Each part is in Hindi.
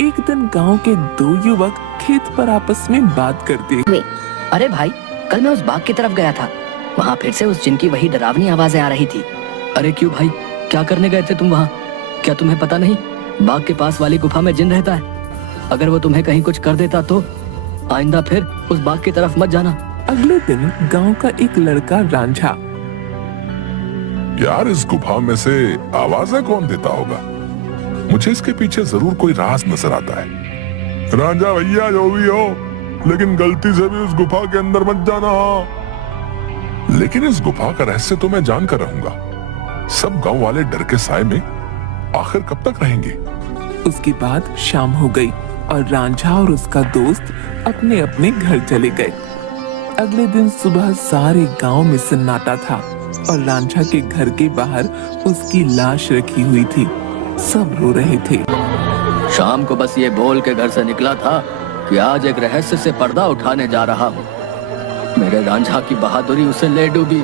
एक दिन गांव के दो युवक खेत पर आपस में बात करते हुए, अरे भाई, कल मैं उस बाग की तरफ गया था। वहाँ फिर से उस जिन की वही डरावनी आवाजें आ रही थी। अरे क्यों भाई, क्या करने गए थे तुम वहाँ? क्या तुम्हें पता नहीं बाग के पास वाली गुफा में जिन रहता है? अगर वो तुम्हें कहीं कुछ कर देता तो आइंदा फिर उस बाग की तरफ मत जाना। अगले दिन गांव का एक लड़का रांझा, यार इस गुफा में से आवाजें कौन देता होगा? मुझे इसके पीछे जरूर कोई राज नजर आता है। रांझा भैया जो भी हो, लेकिन गलती से भी उस गुफा के अंदर मत जाना। लेकिन इस गुफा का रहस्य तो मैं जान कर रहूंगा। सब गांव वाले डर के साए में आखिर कब तक रहेंगे? उसके बाद शाम हो गई और रांझा और उसका दोस्त अपने अपने घर चले गए। अगले दिन सुबह सारे गांव में सन्नाटा था और रांझा के घर के बाहर उसकी लाश रखी हुई थी। सब रो रहे थे। शाम को बस ये बोल के घर से निकला था कि आज एक रहस्य से पर्दा उठाने जा रहा हूँ। मेरे रांझा की बहादुरी उसे ले डूबी।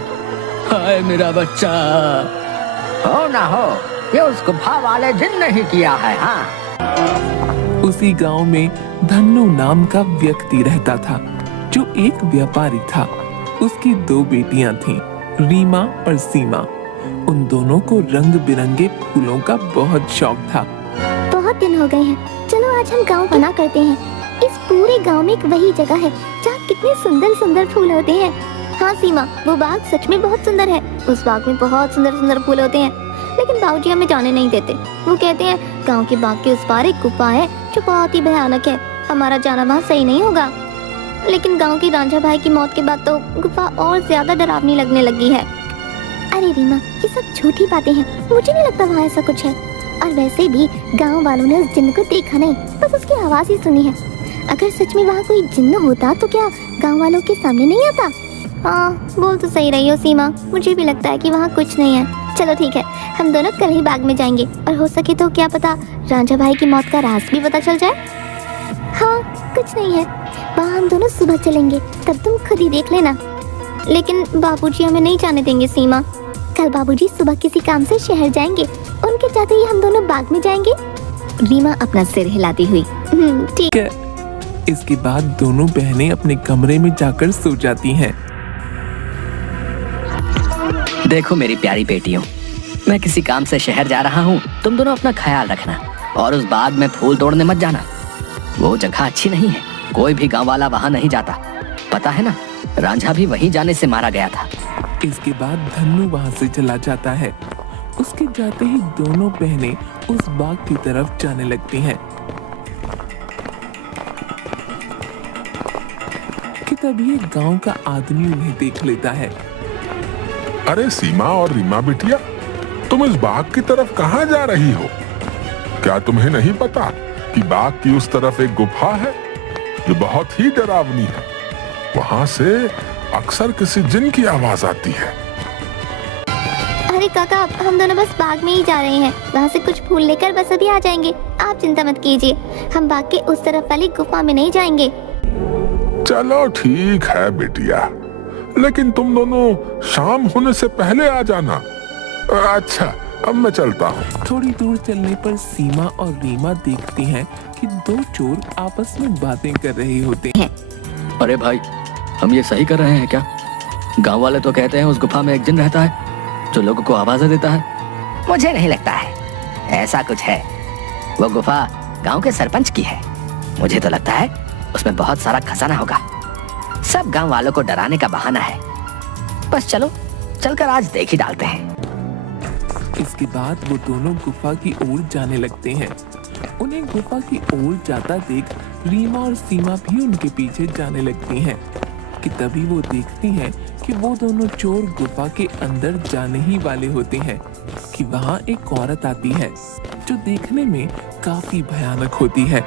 हाय मेरा बच्चा। हो ना हो, ये उस गुफा वाले जिन ने ही किया है। हाँ, उसी गांव में धन्नू नाम का व्यक्ति रहता था, जो एक व्यापारी था। उसकी दो बेटियां थीं, रीमा और सीमा। उन दोनों को रंग बिरंगे फूलों का बहुत शौक था। बहुत दिन हो गए हैं, चलो आज हम गांव बना करते हैं। इस पूरे गांव में एक वही जगह है जहाँ कितने सुंदर सुंदर फूल होते हैं। हाँ सीमा, वो बाग सच में बहुत सुंदर है। उस बाग में बहुत सुंदर सुंदर फूल होते हैं, लेकिन बाबूजी हमें जाने नहीं देते। वो कहते हैं गांव के बाग के उस पार एक गुफा है जो बहुत ही भयानक है, हमारा जाना वहाँ सही नहीं होगा। लेकिन गांव की रांझा भाई की मौत के बाद तो गुफा और ज्यादा डरावनी लगने लगी है। अरे रीमा, ये सब झूठी बातें हैं, मुझे नहीं लगता वहाँ ऐसा कुछ है। और वैसे भी गांव वालों ने उस जिन्न को देखा नहीं, बस उसकी आवाज ही सुनी है। अगर सच में वहाँ कोई जिन्न होता तो क्या गांव वालों के सामने नहीं आता? हाँ, बोल तो सही रही हो सीमा, मुझे भी लगता है कि वहाँ कुछ नहीं है। चलो ठीक है, हम दोनों कल ही बाग में जाएंगे और हो सके तो क्या पता रांझा भाई की मौत का राज भी पता चल जाए। हाँ, कुछ नहीं है, वहाँ हम दोनों सुबह चलेंगे, तब तुम खुद ही देख लेना। लेकिन बाबूजी हमें नहीं जाने देंगे सीमा। कल बाबूजी सुबह किसी काम से शहर जाएंगे, उनके जाते ही हम दोनों बाग में जाएंगे। रीमा अपना सिर हिलाती हुई ठीक है। इसके बाद दोनों बहनें अपने कमरे में जाकर सो जाती हैं। देखो मेरी प्यारी बेटियों, मैं किसी काम से शहर जा रहा हूँ। तुम दोनों अपना ख्याल रखना और उस बाग में फूल तोड़ने मत जाना। वो जगह अच्छी नहीं है, कोई भी गांव वाला वहाँ नहीं जाता। पता है ना, रांझा भी वहीं जाने से मारा गया था। इसके बाद धन्नू वहाँ से चला जाता है। उसके जाते ही दोनों बहनें उस बाग की तरफ जाने लगती हैं कि तभी एक गांव का आदमी उन्हें देख लेता है। अरे सीमा और रीमा बिटिया, तुम इस बाग की तरफ कहाँ जा रही हो? क्या तुम्हें नहीं पता कि बाग की उस तरफ एक गुफा है जो बहुत ही डरावनी है? वहाँ से अक्सर किसी जिन की आवाज आती है। अरे काका, हम दोनों बस बाग में ही जा रहे हैं, वहाँ से कुछ फूल लेकर बस अभी आ जाएंगे। आप चिंता मत कीजिए, हम बाग के उस तरफ वाली गुफा में नहीं जाएंगे। चलो ठीक है बेटिया, लेकिन तुम दोनों शाम होने से पहले आ जाना। अच्छा, अब मैं चलता हूँ। थोड़ी दूर चलने पर सीमा और रीमा देखती हैं कि दो चोर आपस में बातें कर रहे होते हैं। अरे भाई, हम ये सही कर रहे हैं क्या? गांव वाले तो कहते हैं उस गुफा में एक जिन रहता है जो लोगों को आवाजें देता है। मुझे नहीं लगता है ऐसा कुछ है। वो गुफा गांव के सरपंच की है। मुझे तो लगता है उसमें बहुत सारा खजाना होगा। सब गांव वालों को डराने का बहाना है। बस चलो, चलकर आज देख ही डालते हैं। इसके बाद वो दोनों गुफा की ओर जाने लगते हैं। उन्हें गुफा की ओर जाता देख रीमा और सीमा भी उनके पीछे जाने लगती हैं कि तभी वो देखती हैं कि वो दोनों चोर गुफा के अंदर जाने ही वाले होते हैं कि वहाँ एक औरत आती है जो देखने में काफी भयानक होती है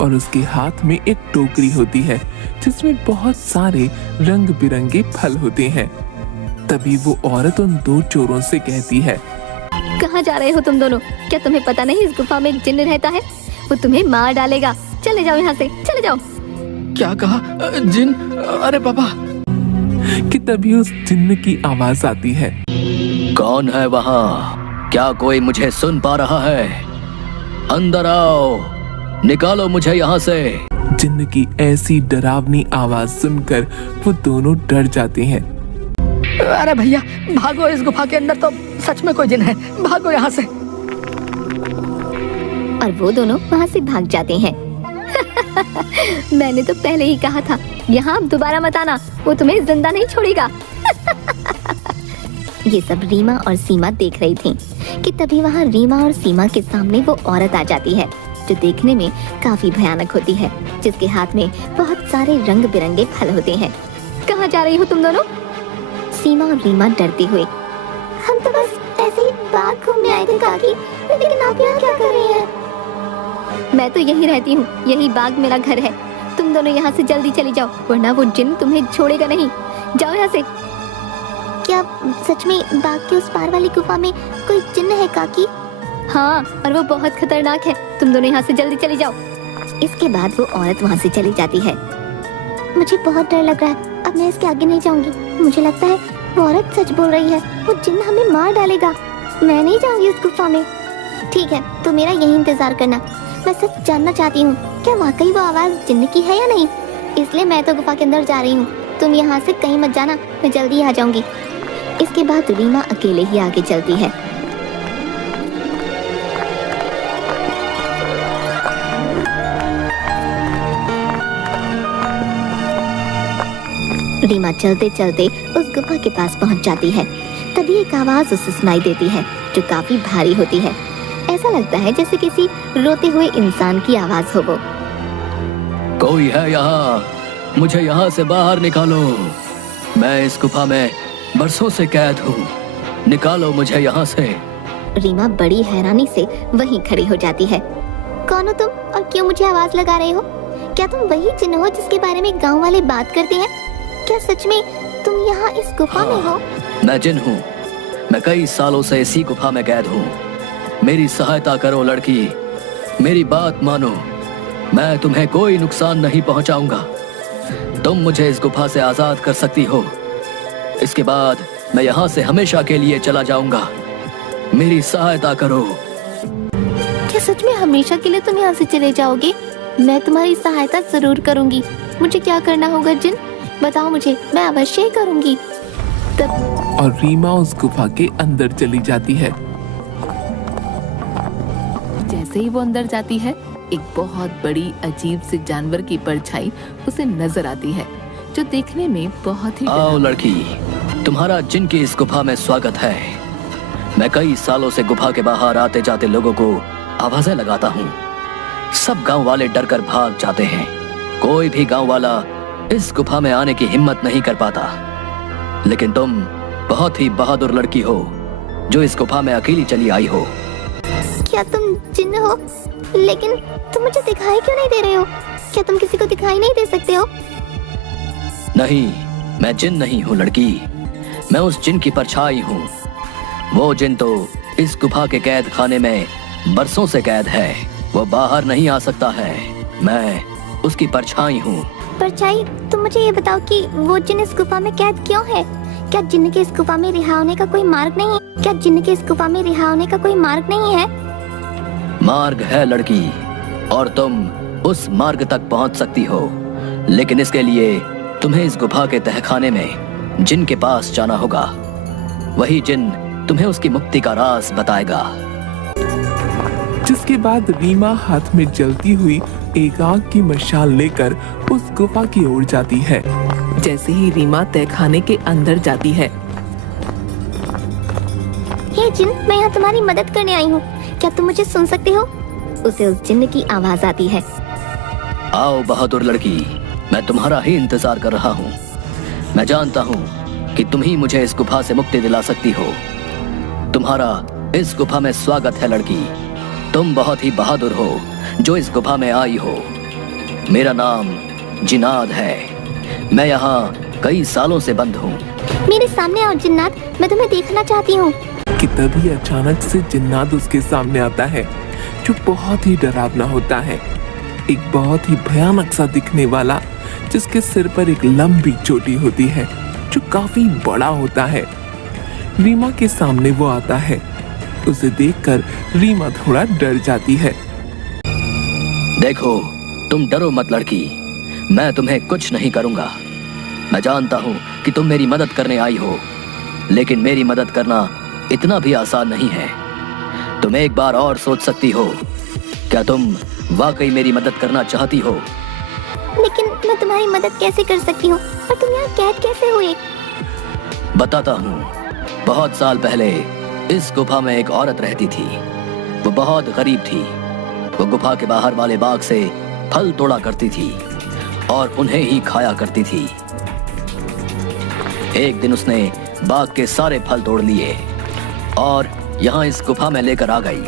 और उसके हाथ में एक टोकरी होती है जिसमें बहुत सारे रंग बिरंगे फल होते हैं। तभी वो औरत उन दो चोरों से कहती है, कहाँ जा रहे हो तुम दोनों? क्या तुम्हें पता नहीं इस गुफा में एक जिन्न रहता है, वो तुम्हें मार डालेगा। चले जाओ यहाँ से, चले जाओ। क्या कहा? जिन? अरे बाबा। कि तभी उस जिन्न की आवाज आती है, कौन है वहाँ? क्या कोई मुझे सुन पा रहा है? अंदर आओ, निकालो मुझे यहाँ से। जिन्न की ऐसी डरावनी आवाज सुनकर वो दोनों डर जाते हैं। अरे भैया भागो, इस गुफा के अंदर तो सच में कोई जिन है, भागो यहाँ से। और वो दोनों वहाँ से भाग जाते हैं। मैंने तो पहले ही कहा था, यहाँ अब दोबारा मत आना, वो तुम्हें जिंदा नहीं छोड़ेगा। ये सब रीमा और सीमा देख रही थीं कि तभी वहाँ रीमा और सीमा के सामने वो औरत आ जाती है जो देखने में काफी भयानक होती है, जिसके हाथ में बहुत सारे रंग बिरंगे फल होते हैं। कहाँ जा रही हो तुम दोनों? सीमा और रीमा डरते हुए। हम तो बस ऐसे ही बाग घूमने आए थे काकी, लेकिन आप यहाँ क्या कर रही हैं? मैं तो यहीं रहती हूँ, यही बाग मेरा घर है। तुम दोनों यहाँ से जल्दी चली जाओ, वरना वो जिन तुम्हें छोड़ेगा नहीं। जाओ यहाँ से। क्या सच में बाग के उस पार वाली गुफा में कोई जिन्न है काकी? हाँ, और वो बहुत खतरनाक है। तुम दोनों यहाँ से जल्दी चली जाओ। इसके बाद वो औरत वहाँ से चली जाती है। मुझे बहुत डर लग रहा है, अब मैं इसके आगे नहीं जाऊंगी। मुझे लगता है वो औरत सच बोल रही है, वो जिन्न हमें मार डालेगा। मैं नहीं जाऊंगी उस गुफा में। ठीक है, तो मेरा यही इंतजार करना। मैं सच जानना चाहती हूँ, क्या वाकई वो आवाज जिन्न की है या नहीं? इसलिए मैं तो गुफा के अंदर जा रही हूँ। तुम यहाँ से कहीं मत जाना, मैं जल्दी आ जाऊंगी। इसके बाद रीमा अकेले ही आगे चलती है। रीमा चलते चलते उस गुफा के पास पहुंच जाती है। तभी एक आवाज उसे सुनाई देती है जो काफी भारी होती है। ऐसा लगता है जैसे किसी रोते हुए इंसान की आवाज हो वो। कोई है यहाँ? मुझे यहाँ से बाहर निकालो। मैं इस गुफा में बरसों से कैद हूँ, निकालो मुझे यहाँ से। रीमा बड़ी हैरानी से वहीं खड़ी हो जाती है। कौन हो तुम और क्यों मुझे आवाज लगा रहे हो? क्या तुम वही जिन्न हो जिसके बारे में गांव वाले बात करते हैं? क्या सच में तुम यहाँ इस गुफा में हो? मैं जिन हूँ, मैं कई सालों से इसी गुफा में कैद हूँ। मेरी सहायता करो लड़की, मेरी बात मानो, मैं तुम्हें कोई नुकसान नहीं पहुँचाऊंगा। तुम मुझे इस गुफा से आजाद कर सकती हो, इसके बाद मैं यहाँ से हमेशा के लिए चला जाऊंगा। मेरी सहायता करो। क्या सच में हमेशा के लिए तुम यहाँ से चले जाओगे? मैं तुम्हारी सहायता जरूर करूंगी। मुझे क्या करना होगा जिन? बताओ मुझे, मैं अवश्य ही करूंगी। तब और रीमा उस गुफा के अंदर चली जाती है। जैसे ही वो अंदर जाती है, एक बहुत बड़ी अजीब से जानवर की परछाई उसे नजर आती है, जो देखने में बहुत ही आओ लड़की, तुम्हारा जिन की इस गुफा में स्वागत है। मैं कई सालों से गुफा के बाहर आते जाते लोगों को आवाजें लगाता हूँ। सब गांव वाले डर कर भाग जाते हैं। कोई भी गांव वाला इस गुफा में आने की हिम्मत नहीं कर पाता। लेकिन तुम बहुत ही बहादुर लड़की हो जो इस गुफा में अकेली चली आई हो। क्या तुम जिन्न हो? लेकिन तुम मुझे दिखाई क्यों नहीं दे रहे हो? क्या तुम किसी को दिखाई नहीं दे सकते हो? नहीं, मैं जिन नहीं हूँ लड़की, मैं उस जिन की परछाई हूँ। वो जिन तो इस गुफा के कैद खाने में बरसों से कैद है, वो बाहर नहीं आ सकता है। मैं उसकी परछाई हूँ। परछाई, तुम मुझे ये बताओ कि वो जिन इस गुफा में कैद क्यों है? क्या जिन्न के इस गुफा में रिहा होने का कोई मार्ग नहीं है? क्या जिन्न के इस गुफा में रिहा होने का कोई मार्ग नहीं है? मार्ग है लड़की, और तुम उस मार्ग तक पहुंच सकती हो, लेकिन इसके लिए तुम्हें इस गुफा के तहखाने में जिन के पास जाना होगा। वही जिन तुम्हें उसकी मुक्ति का राज बताएगा। जिसके बाद रीमा हाथ में जलती हुई एक आग की मशाल लेकर उस गुफा की ओर जाती है। जैसे ही रीमा तहखाने के अंदर जाती है, हे जिन, मैं यहाँ तुम्हारी मदद करने आई हूँ। क्या तुम मुझे सुन सकते हो? उसे उस जिन्न की आवाज आती है। आओ बहादुर लड़की, मैं तुम्हारा ही इंतजार कर रहा हूँ। मैं जानता हूँ कि तुम ही मुझे इस गुफा से मुक्ति दिला सकती हो। तुम्हारा इस गुफा में स्वागत है लड़की। तुम बहुत ही बहादुर हो जो इस गुफा में आई हो। मेरा नाम जिनाद है। मैं यहाँ कई सालों से बंद हूँ। मेरे सामने आओ जिन्नात, मैं तुम्हें देखना चाहती हूँ। कि तभी अचानक से जिन्नात उसके सामने आता है, जो बहुत ही डरावना होता है। एक बहुत ही भयानक सा दिखने वाला, जिसके सिर पर एक लंबी चोटी होती है जो काफी बड़ा होता है। रीमा के सामने वो आता है। उसे देखकर रीमा थोड़ा डर जाती है। देखो, तुम डरो मत लड़की, मैं तुम्हें कुछ नहीं करूंगा। मैं जानता हूं कि तुम मेरी मदद करने आई हो, लेकिन मेरी मदद करना इतना भी आसान नहीं है। तुम एक बार और सोच सकती हो। क्या तुम वाकई मेरी मदद करना चाहती हो? लेकिन मैं तुम्हारी मदद कैसे कर सकती हूँ, और तुम यहाँ कैद कैसे हुए? बताता हूँ। बहुत साल पहले इस गुफा में एक औरत रहती थी। वो बहुत गरीब थी। वो गुफा के बाहर वाले बाग से फल तोड़ा करती थी और उन्हें ही खाया करती थी। एक दिन उसने बाग के सारे फल तोड़ लिए और यहाँ इस गुफा में लेकर आ गई।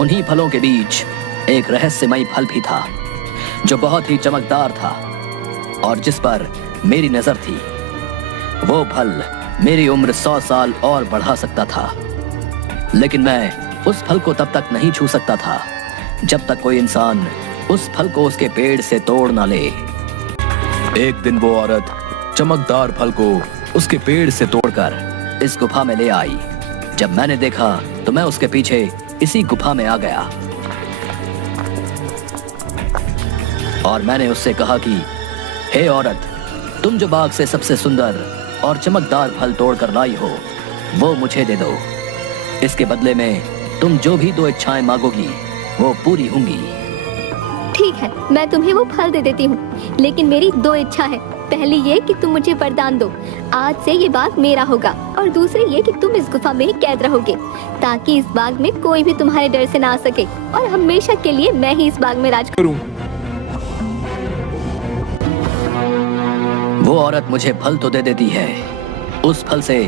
उन्हीं फलों के बीच एक रहस्यमयी फल भी था जो बहुत ही चमकदार था और जिस पर मेरी नजर थी। वो फल मेरी उम्र 100 साल और बढ़ा सकता था, लेकिन मैं उस फल को तब तक नहीं छू सकता था जब तक कोई इंसान उस फल को उसके पेड़ से तोड़ ना ले। एक दिन वो औरत चमकदार फल को उसके पेड़ से तोड़कर इस गुफा में ले आई। जब मैंने देखा तो मैं उसके पीछे इसी गुफा में आ गया और मैंने उससे कहा कि हे औरत, तुम जो बाग से सबसे सुंदर और चमकदार फल तोड़कर लाई हो वो मुझे दे दो। इसके बदले में तुम जो भी 2 इच्छाएं मांगोगी वो पूरी होंगी। ठीक है, मैं तुम्हें वो फल दे देती हूँ, लेकिन मेरी 2 इच्छा है। पहली ये कि तुम मुझे वरदान दो, आज से ये बाग मेरा होगा, और दूसरी ये कि तुम इस गुफा में ही कैद रहोगे ताकि इस बाग में कोई भी तुम्हारे डर से ना आ सके और हमेशा के लिए मैं ही इस बाग में राज करूं। वो औरत मुझे फल तो दे देती है। उस फल से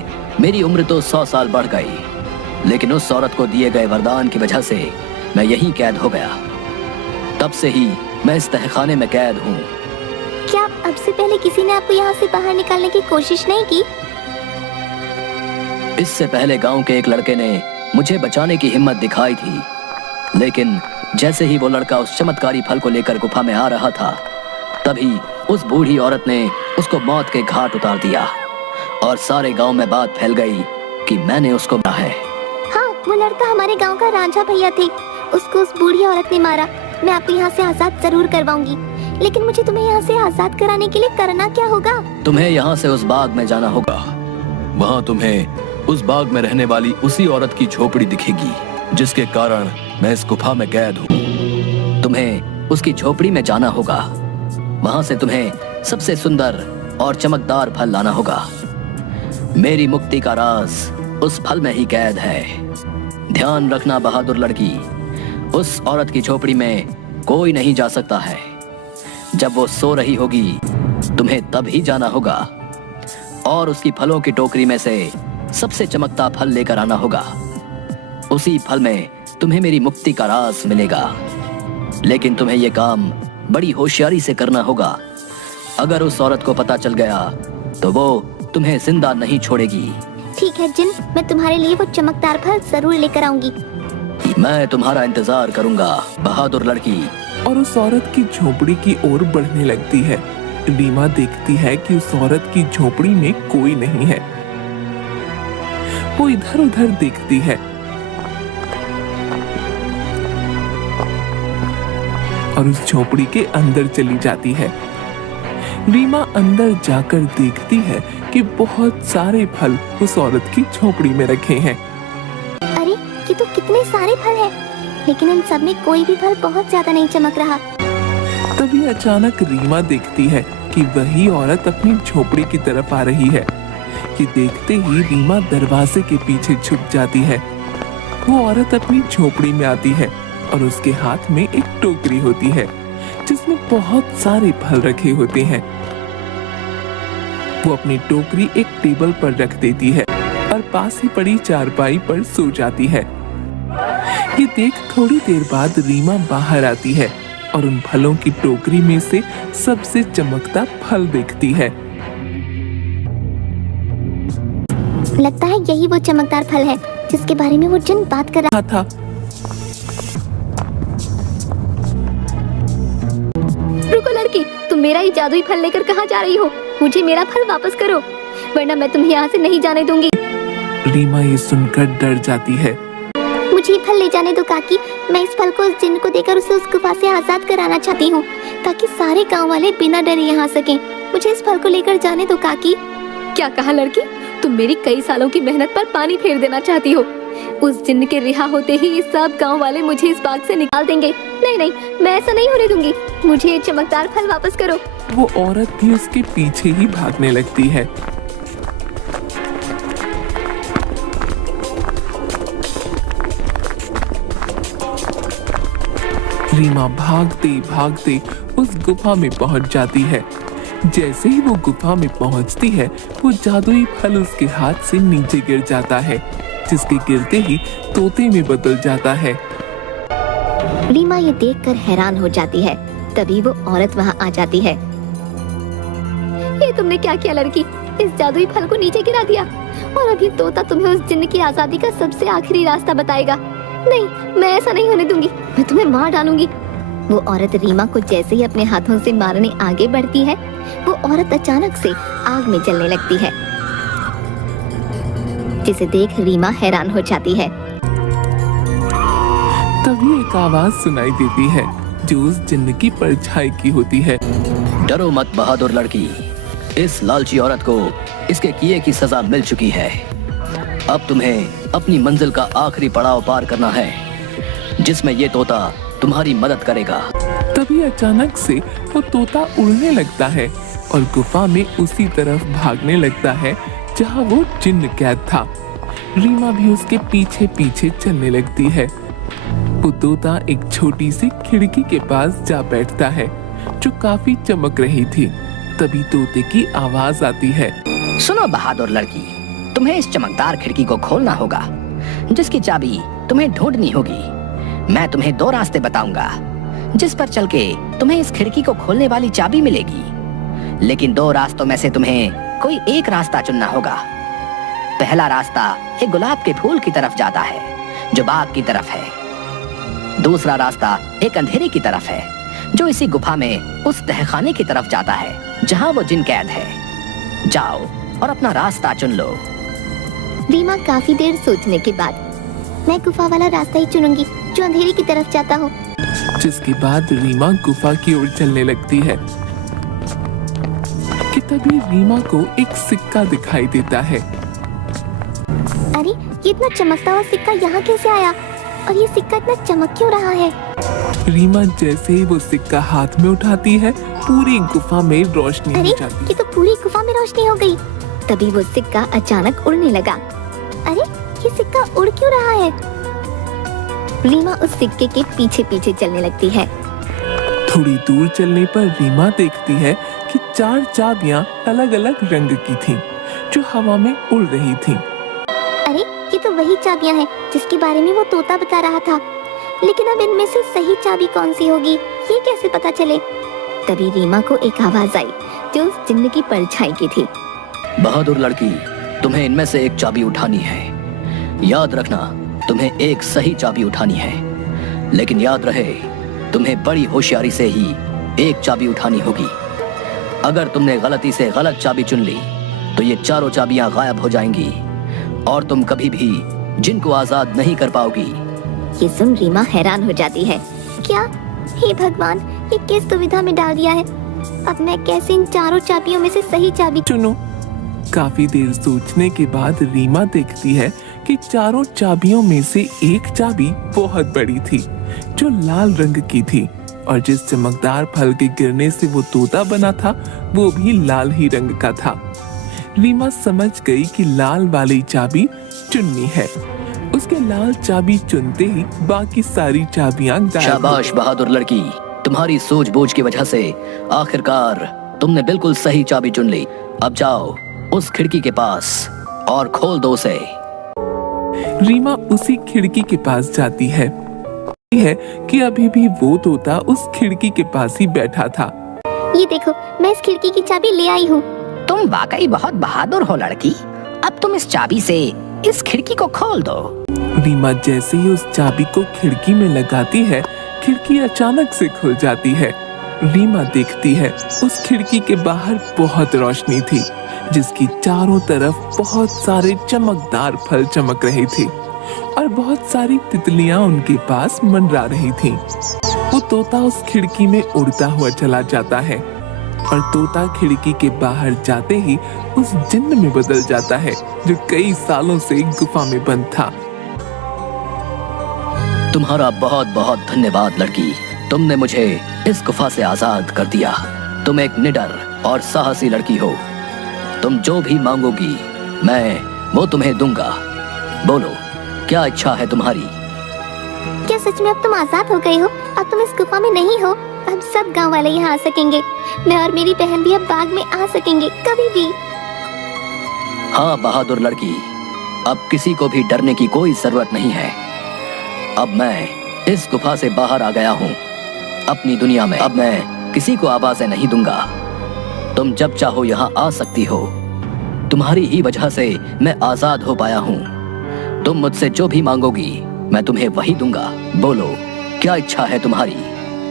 मेरी उम्र तो 100 साल बढ़ गई, लेकिन उस औरत को दिए गए वरदान की वजह से मैं यहीं कैद हो गया। तब से ही मैं इस तहखाने में कैद हूँ। क्या अब से पहले किसी ने आपको यहाँ से बाहर निकालने की कोशिश नहीं की? इससे पहले गांव के एक लड़के ने मुझे बचाने की हिम्मत दिखाई थी, लेकिन जैसे ही वो लड़का उस चमत्कारी फल को लेकर गुफा में आ रहा था, तभी उस बूढ़ी औरत ने उसको मौत के घाट उतार दिया और सारे गांव में बात फैल गई कि मैंने उसको मारा है। हाँ, वो लड़का हमारे गांव का रांझा भैया थे। उसको उस बूढ़ी औरत ने मारा। मैं आपको यहाँ से आजाद जरूर करवाऊंगी, लेकिन मुझे तुम्हें यहाँ से आजाद कराने के लिए करना क्या होगा? तुम्हें यहाँ से उस बाग में जाना होगा। वहाँ तुम्हें उस बाग में रहने वाली उसी औरत की झोपड़ी दिखेगी जिसके कारण मैं इस गुफा में कैद हूँ। तुम्हें उसकी झोपड़ी में जाना होगा। वहाँ से तुम्हें सबसे सुंदर और चमकदार फल लाना होगा। मेरी मुक्ति का राज उस फल में ही कैद है। ध्यान रखना बहादुर लड़की, उस औरत की झोपड़ी में कोई नहीं जा सकता है। जब वो सो रही होगी तुम्हें तब ही जाना होगा और उसकी फलों की टोकरी में से सबसे चमकता फल लेकर आना होगा। उसी फल में तुम्हें मेरी मुक्ति का राज मिलेगा, लेकिन तुम्हें यह काम बड़ी होशियारी से करना होगा। अगर उस औरत को पता चल गया तो वो तुम्हें जिंदा नहीं छोड़ेगी। ठीक है जिन, मैं तुम्हारे लिए वो चमकदार फल जरूर लेकर आऊंगी। मैं तुम्हारा इंतजार करूंगा बहादुर लड़की। और उस औरत की झोपड़ी की ओर बढ़ने लगती है। रीमा देखती है कि उस औरत की झोपड़ी में कोई नहीं है। वो इधर उधर देखती है और उस झोपड़ी के अंदर चली जाती है। रीमा अंदर जाकर देखती है कि बहुत सारे फल उस औरत की झोपड़ी में रखे हैं। अरे ये तो कितने सारे फल हैं, लेकिन इन सब में कोई भी फल बहुत ज्यादा नहीं चमक रहा। तभी अचानक रीमा देखती है कि वही औरत अपनी झोपड़ी की तरफ आ रही है। ये देखते ही रीमा दरवाजे के पीछे छुप जाती है। वो औरत अपनी झोपड़ी में आती है और उसके हाथ में एक टोकरी होती है जिसमें बहुत सारे फल रखे होते हैं। वो अपनी टोकरी एक टेबल पर रख देती है और पास ही पड़ी चारपाई पर सो जाती है। ये देख थोड़ी देर बाद रीमा बाहर आती है और उन फलों की टोकरी में से सबसे चमकता फल देखती है। लगता है यही वो चमकदार फल है जिसके बारे में वो जिन बात कर रहा था। रुको लड़की, तुम मेरा ये जादुई फल लेकर कहाँ जा रही हो? मुझे मेरा फल वापस करो, वरना मैं तुम्हें यहाँ से नहीं जाने दूंगी। रीमा ये सुनकर डर जाती है। मुझे ये फल ले जाने दो काकी, मैं इस फल को उस जिन्न को देकर उसे उस गुफा से आजाद कराना चाहती हूँ, ताकि सारे गांव वाले बिना डरे यहाँ सकें। मुझे इस फल को लेकर जाने दो काकी। क्या कहा लड़की? तुम मेरी कई सालों की मेहनत पर पानी फेर देना चाहती हो। उस जिन्न के रिहा होते ही ये सब गांव वाले मुझे इस बाग से निकाल देंगे। नहीं नहीं, मैं ऐसा नहीं होने दूंगी। मुझे ये चमकदार फल वापस करो। वो औरत भी उसके पीछे ही भागने लगती है। रीमा भागते भागते उस गुफा में पहुंच जाती है। जैसे ही वो गुफा में पहुंचती है, वो जादुई फल उसके हाथ से नीचे गिर जाता है, जिसके गिरते ही तोते में बदल जाता है। रीमा ये देखकर हैरान हो जाती है। तभी वो औरत वहाँ आ जाती है। ये तुमने क्या किया लड़की? इस जादुई फल को नीचे गिरा दिया और अब ये तोता तुम्हें उस जिन्न की आजादी का सबसे आखिरी रास्ता बताएगा। नहीं, मैं ऐसा नहीं होने दूंगी। मैं तुम्हें मार डालूंगी। वो औरत रीमा को जैसे ही अपने हाथों से मारने आगे बढ़ती है, वो औरत अचानक से आग में जलने लगती है, जिसे देख रीमा हैरान हो जाती है। तभी एक आवाज सुनाई देती है, जो उस जिन्न की परछाई की होती है। डरो मत बहादुर लड़की, इस लालची औरत को इसके किए की सजा मिल चुकी है। अब तुम्हें अपनी मंजिल का आखिरी पड़ाव पार करना है, जिसमें ये तोता तुम्हारी मदद करेगा। तभी अचानक से वो तोता उड़ने लगता है और गुफा में उसी तरफ भागने लगता है जहाँ वो जिन्न कैद था। रीमा भी उसके पीछे पीछे चलने लगती है। वो तोता एक छोटी सी खिड़की के पास जा बैठता है, जो काफी चमक रही थी। तभी तोते की आवाज आती है। सुनो बहादुर लड़की, तुम्हें इस चमकदार खिड़की को खोलना होगा, जिसकी चाबी तुम्हें ढूंढनी होगी। मैं तुम्हें 2 रास्ते बताऊंगा, जिस पर चल के तुम्हें इस खिड़की को खोलने वाली चाबी मिलेगी। लेकिन 2 रास्तों में से तुम्हें कोई एक रास्ता चुनना होगा। पहला रास्ता एक गुलाब के फूल की तरफ जाता है, जो बाग की तरफ है। दूसरा रास्ता एक अंधेरे की तरफ है, जो इसी गुफा में उस तहखाने की तरफ जाता है, जहाँ वो जिन कैद है। जाओ और अपना रास्ता चुन लो। रीमा काफी देर सोचने के बाद, मैं गुफा वाला रास्ता ही चुनूंगी, जो अंधेरे की तरफ जाता हो। जिसके बाद रीमा गुफा की ओर चलने लगती है कि तभी रीमा को एक सिक्का दिखाई देता है। अरे, ये इतना चमकता हुआ सिक्का यहाँ कैसे आया? और ये सिक्का इतना चमक क्यों रहा है? रीमा जैसे ही वो सिक्का हाथ में उठाती है, पूरी गुफा में रोशनी अरे, हो जाती ये तो पूरी गुफा में रोशनी हो गई। तभी वो सिक्का अचानक उड़ने लगा। अरे, ये सिक्का उड़ क्यों रहा है? रीमा उस सिक्के के पीछे पीछे चलने लगती है। थोड़ी दूर चलने पर रीमा देखती है कि 4 चाबियां अलग अलग रंग की थीं, जो हवा में उड़ रही थीं। अरे, ये तो वही चाबियां हैं जिसके बारे में वो तोता बता रहा था। लेकिन अब इनमें से सही चाबी कौन सी होगी, ये कैसे पता चले? तभी रीमा को एक आवाज आई, जो उस जिन्न की परछाई की थी। बहादुर लड़की, तुम्हें इनमें से एक चाबी उठानी है। याद रखना, तुम्हें एक सही चाबी उठानी है। लेकिन याद रहे, तुम्हें बड़ी होशियारी से ही एक चाबी उठानी होगी। अगर तुमने गलती से गलत चाबी चुन ली, तो ये चारों चाबियां गायब हो जाएंगी और तुम कभी भी जिन को आजाद नहीं कर पाओगी। ये सुन रीमा हैरान हो जाती है। क्या? हे भगवान, ये किस दुविधा में डाल दिया है? अब मैं कैसे इन चारों चाबियों में से सही चाबी चुनो? काफी देर सोचने के बाद रीमा देखती है कि चारों चाबियों में से एक चाबी बहुत बड़ी थी, जो लाल रंग की थी, और जिस चमकदार फल के गिरने से वो तोता बना था, वो भी लाल ही रंग का था। रीमा समझ गई कि लाल वाली चाबी चुननी है। उसके लाल चाबी चुनते ही बाकी सारी चाबियां गायब हो शाबाश बहादुर लड़की, तुम्हारी सूझबूझ की वजह से आखिरकार तुमने बिल्कुल सही चाबी चुन ली। अब जाओ उस खिड़की के पास और खोल दो उसे। रीमा उसी खिड़की के पास जाती है कि अभी भी वो तोता उस खिड़की के पास ही बैठा था। ये देखो, मैं इस खिड़की की चाबी ले आई हूँ। तुम वाकई बहुत बहादुर हो लड़की। अब तुम इस चाबी से इस खिड़की को खोल दो। रीमा जैसे ही उस चाबी को खिड़की में लगाती है, खिड़की अचानक से खुल जाती है। रीमा देखती है उस खिड़की के बाहर बहुत रोशनी थी, जिसकी चारों तरफ बहुत सारे चमकदार फल चमक रहे थे। और बहुत सारी तितलियां उनके पास मंडरा रही थीं। वो तोता उस खिड़की में उड़ता हुआ चला जाता है और तोता खिड़की के बाहर जाते ही उस जिन्न में बदल जाता है जो कई सालों से गुफा में बंद था। तुम्हारा बहुत बहुत धन्यवाद लड़की, तुमने मुझे इस गुफा से आजाद कर दिया। तुम एक निडर और साहसी लड़की हो। तुम जो भी मांगोगी मैं वो तुम्हें दूंगा। बोलो क्या इच्छा है तुम्हारी? क्या सच में अब तुम आजाद हो गए हो? अब तुम इस गुफा में नहीं हो। अब सब गांव वाले यहाँ आ सकेंगे। मैं और मेरी बहन भी अब बाग में आ सकेंगे कभी भी। हाँ बहादुर लड़की, अब किसी को भी डरने की कोई जरूरत नहीं है। अब मैं इस गुफा से बाहर आ गया हूँ अपनी दुनिया में। अब मैं किसी को आवाजें नहीं दूंगा। तुम जब चाहो यहाँ आ सकती हो। तुम्हारी ही वजह से मैं आजाद हो पाया हूँ। तुम मुझसे जो भी मांगोगी मैं तुम्हें वही दूंगा। बोलो क्या इच्छा है तुम्हारी?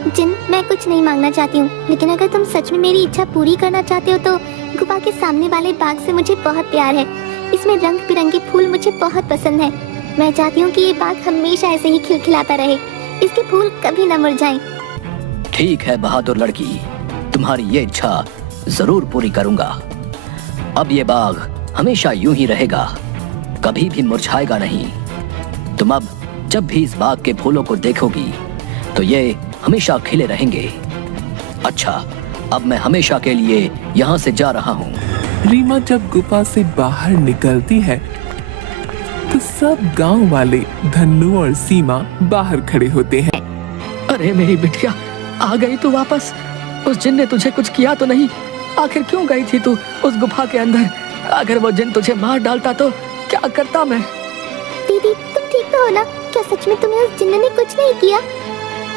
जिन, मैं कुछ नहीं मांगना चाहती हूँ, लेकिन अगर तुम सच में मेरी इच्छा पूरी करना चाहते हो तो गुफा के सामने वाले बाग से मुझे बहुत प्यार है। इसमें रंग बिरंगे फूल मुझे बहुत पसंद है। मैं चाहती हूँ कि ये बाग हमेशा ऐसे ही खिलखिलाता रहे। इसके फूल कभी न मुरझाएं। ठीक है बहादुर लड़की, तुम्हारी ये इच्छा जरूर पूरी करूंगा। अब ये बाग हमेशा यूं ही रहेगा, कभी भी मुरझाएगा नहीं। तुम अब जब भी इस बाग के फूलों को देखोगी तो ये हमेशा खिले रहेंगे। अच्छा, अब मैं हमेशा के लिए यहाँ से जा रहा हूँ। रीमा जब गुफा से बाहर निकलती है तो सब गांव वाले धन्नू और सीमा बाहर खड़े होते हैं। अरे मेरी बिटिया, आ गई तू वापस? उस जिन ने तुझे कुछ किया तो नहीं? आखिर क्यों गई थी तू उस गुफा के अंदर? अगर वो जिन तुझे मार डालता तो क्या करता मैं? दीदी, तुम ठीक तो हो ना? क्या सच में तुम्हें उस जिन्न ने कुछ नहीं किया?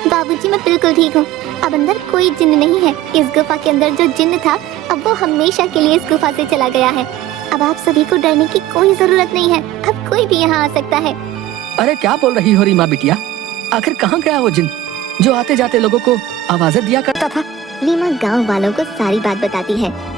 बाबूजी, मैं बिल्कुल ठीक हूँ। अब अंदर कोई जिन्न नहीं है। इस गुफा के अंदर जो जिन्न था अब वो हमेशा के लिए इस गुफा से चला गया है। अब आप सभी को डरने की कोई जरूरत नहीं है। अब कोई भी यहाँ आ सकता है। अरे क्या बोल रही हो रीमा बिटिया? आखिर कहाँ गया वो जिन जो आते जाते लोगों को आवाजें दिया करता था? रीमा गांव वालों को सारी बात बताती है।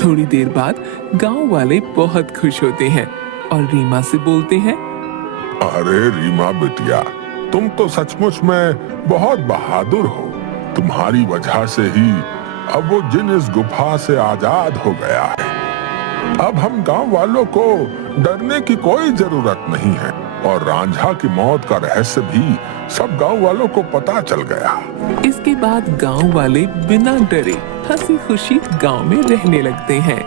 थोड़ी देर बाद गांव वाले बहुत खुश होते हैं और रीमा से बोलते हैं, अरे रीमा बिटिया, तुम तो सचमुच में बहुत बहादुर हो। तुम्हारी वजह से ही अब वो जिन इस गुफा से आजाद हो गया है। अब हम गांव वालों को डरने की कोई जरूरत नहीं है और रांझा की मौत का रहस्य भी सब गांव वालों को पता चल गया। इसके बाद गांव वाले बिना डरे हंसी खुशी गांव में रहने लगते हैं।